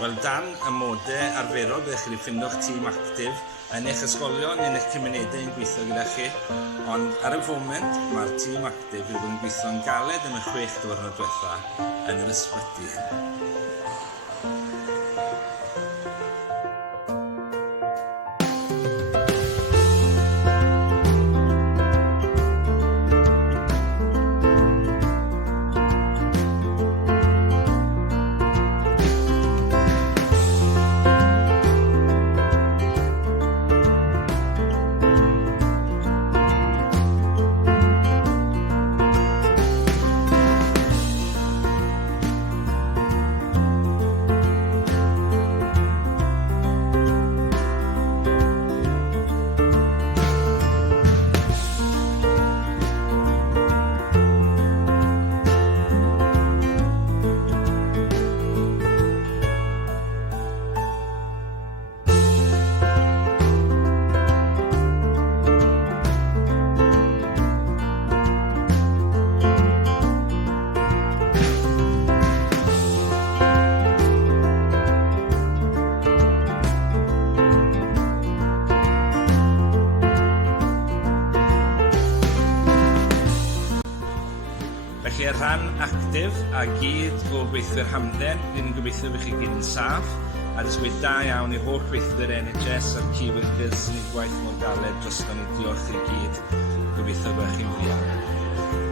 Wel, dan y modau arferol byddwch chi wedi ffindio'ch tîm actif yn eich ysgolion neu yn eich cymunedau yn gweithio gyda chi. Ond ar y foment, mae'r tîm actif wedi bod yn gweithio'n galed am y 6 diwrnod diwetha yn yr ysbytai. Felly, rhan actif a gyd o gweithwyr hamdden, ni'n gobeithio bych chi gyd yn saff, a dysgwyd da iawn i'r holl gweithwyr NHS a'r key workers sy'n ei gwaith mor galed drosto ni. Diolch i gyd, gobeithio bych chi'n fwyaf.